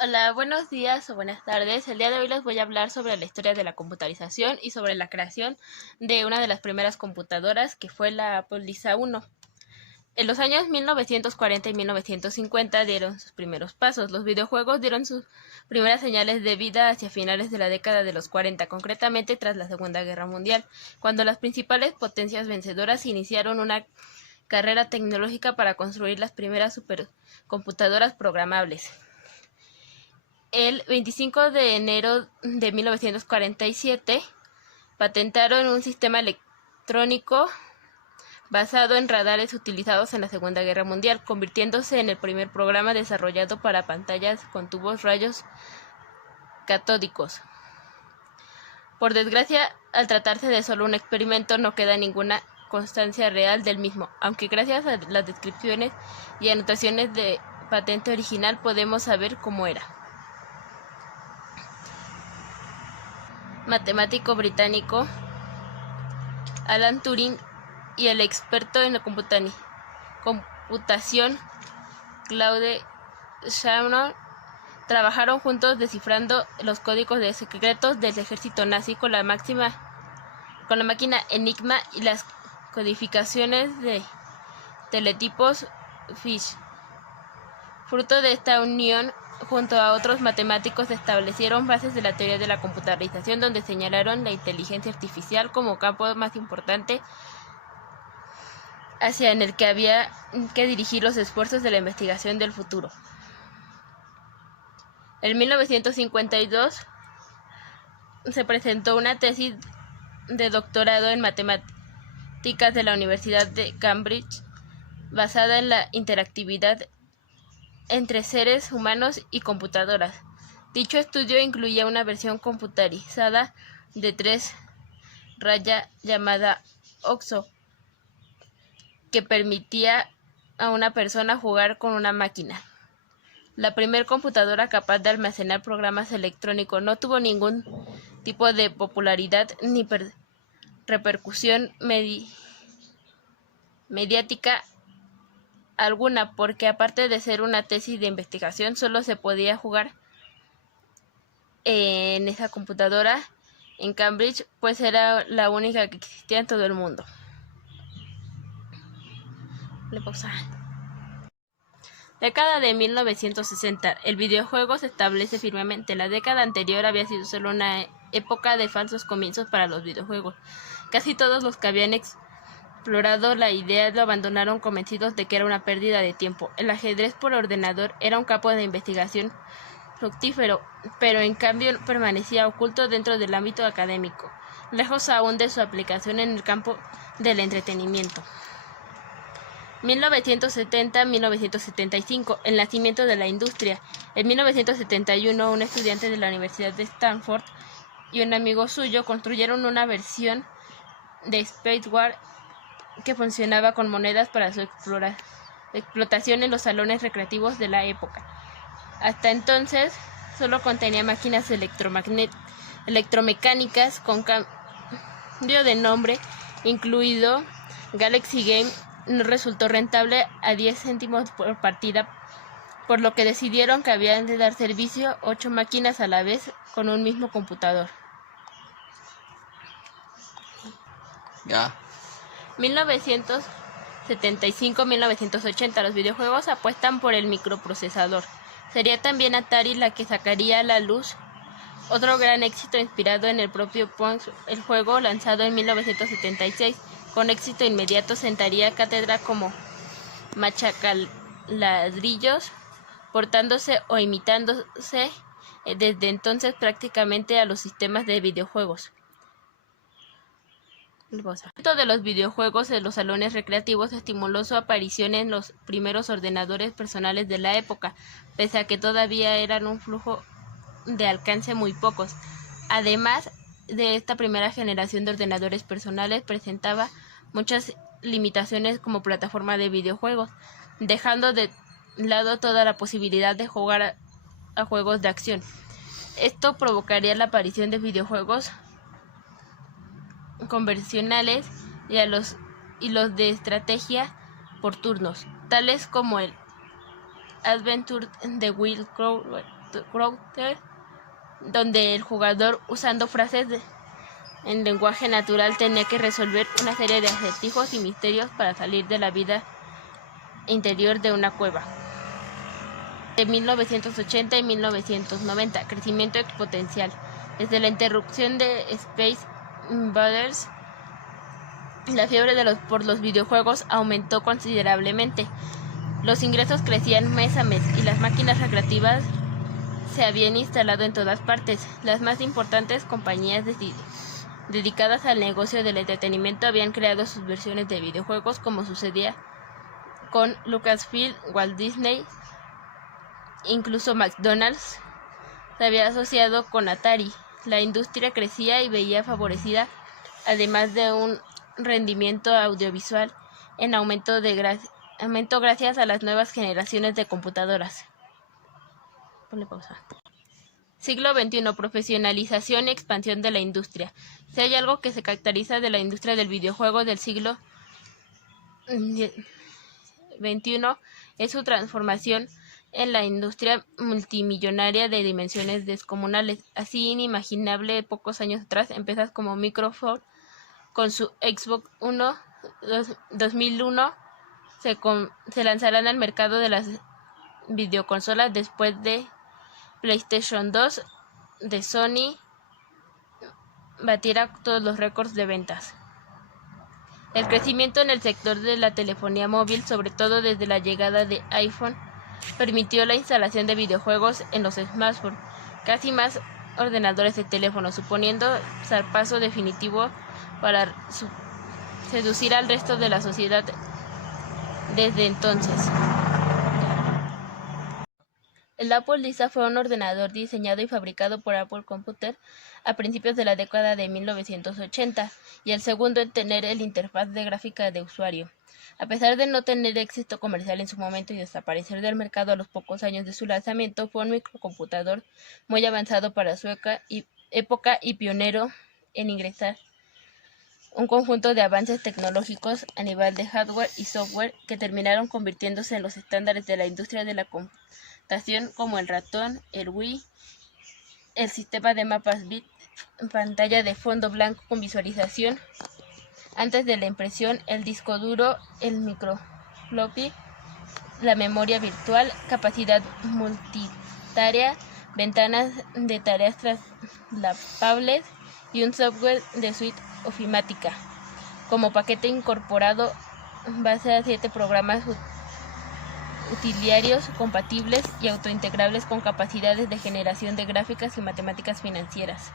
Hola, buenos días o buenas tardes. El día de hoy les voy a hablar sobre la historia de la computarización y sobre la creación de una de las primeras computadoras que fue la Apple Lisa 1. En los años 1940 y 1950 dieron sus primeros pasos. Los videojuegos dieron sus primeras señales de vida hacia finales de la década de los 40, concretamente tras la Segunda Guerra Mundial, cuando las principales potencias vencedoras iniciaron una carrera tecnológica para construir las primeras supercomputadoras programables. El 25 de enero de 1947 patentaron un sistema electrónico basado en radares utilizados en la Segunda Guerra Mundial, convirtiéndose en el primer programa desarrollado para pantallas con tubos rayos catódicos. Por desgracia, al tratarse de solo un experimento, no queda ninguna constancia real del mismo, aunque gracias a las descripciones y anotaciones de patente original podemos saber cómo era. Matemático británico Alan Turing y el experto en la computación Claude Shannon trabajaron juntos descifrando los códigos secretos del ejército nazi con la máquina Enigma y las codificaciones de teletipos Fish. Fruto de esta unión, junto a otros matemáticos, establecieron bases de la teoría de la computarización, donde señalaron la inteligencia artificial como campo más importante hacia el que había que dirigir los esfuerzos de la investigación del futuro. En 1952 se presentó una tesis de doctorado en matemáticas de la Universidad de Cambridge, basada en la interactividad entre seres humanos y computadoras. Dicho estudio incluía una versión computarizada de 3 raya llamada OXO, que permitía a una persona jugar con una máquina. La primera computadora capaz de almacenar programas electrónicos no tuvo ningún tipo de popularidad ni repercusión mediática alguna, porque aparte de ser una tesis de investigación, solo se podía jugar en esa computadora en Cambridge, pues era la única que existía en todo el mundo. Década de 1960. El videojuego se establece firmemente. La década anterior había sido solo una época de falsos comienzos para los videojuegos. Casi todos los que habían explorado la idea lo abandonaron convencidos de que era una pérdida de tiempo. El ajedrez por ordenador era un campo de investigación fructífero, pero en cambio permanecía oculto dentro del ámbito académico, lejos aún de su aplicación en el campo del entretenimiento. 1970-1975, el nacimiento de la industria. En 1971, un estudiante de la Universidad de Stanford y un amigo suyo construyeron una versión de Spacewar que funcionaba con monedas para su explotación en los salones recreativos de la época. Hasta entonces, solo contenía máquinas electromecánicas con cambio de nombre, incluido Galaxy Game. No resultó rentable a 10 céntimos por partida, por lo que decidieron que habían de dar servicio 8 máquinas a la vez con un mismo computador. 1975-1980, los videojuegos apuestan por el microprocesador. Sería también Atari la que sacaría a la luz otro gran éxito inspirado en el propio Pong. El juego, lanzado en 1976, con éxito inmediato, sentaría cátedra como machacaladrillos, portándose o imitándose desde entonces prácticamente a los sistemas de videojuegos. El éxito de los videojuegos en los salones recreativos estimuló su aparición en los primeros ordenadores personales de la época, pese a que todavía eran un flujo de alcance muy pocos. Además de esta primera generación de ordenadores personales, presentaba muchas limitaciones como plataforma de videojuegos, dejando de lado toda la posibilidad de jugar a juegos de acción. Esto provocaría la aparición de videojuegos convencionales y los de estrategia por turnos, tales como el Adventure de Will Crowell Crowther, donde el jugador, usando frases en lenguaje natural, tenía que resolver una serie de acertijos y misterios para salir de la vida interior de una cueva. De 1980 y 1990, crecimiento exponencial. Desde la interrupción de Space Invaders, la fiebre por los videojuegos aumentó considerablemente. Los ingresos crecían mes a mes y las máquinas recreativas se habían instalado en todas partes. Las más importantes compañías dedicadas al negocio del entretenimiento habían creado sus versiones de videojuegos, como sucedía con Lucasfilm, Walt Disney. Incluso McDonald's se había asociado con Atari. La industria crecía y veía favorecida, además de un rendimiento audiovisual en aumento gracias a las nuevas generaciones de computadoras. Ponle pausa. Siglo XXI. Profesionalización y expansión de la industria. Si hay algo que se caracteriza de la industria del videojuego del siglo XXI, es su transformación en la industria multimillonaria de dimensiones descomunales. Así inimaginable pocos años atrás, empresas como Microsoft con su Xbox One 2001 se lanzarán al mercado de las videoconsolas después de PlayStation 2 de Sony batiera todos los récords de ventas. El crecimiento en el sector de la telefonía móvil, sobre todo desde la llegada de iPhone, permitió la instalación de videojuegos en los smartphones, casi más ordenadores de teléfono, suponiendo zarpazo definitivo para seducir al resto de la sociedad desde entonces. El Apple Lisa fue un ordenador diseñado y fabricado por Apple Computer a principios de la década de 1980 y el segundo en tener el interfaz de gráfica de usuario. A pesar de no tener éxito comercial en su momento y desaparecer del mercado a los pocos años de su lanzamiento, fue un microcomputador muy avanzado para su época y pionero en ingresar un conjunto de avances tecnológicos a nivel de hardware y software que terminaron convirtiéndose en los estándares de la industria de la computación, como el ratón, el Wii, el sistema de mapas bit, pantalla de fondo blanco con visualización antes de la impresión, el disco duro, el microfloppy, la memoria virtual, capacidad multitarea, ventanas de tareas traslapables y un software de suite ofimática como paquete incorporado base a 7 programas utilitarios compatibles y autointegrables con capacidades de generación de gráficas y matemáticas financieras.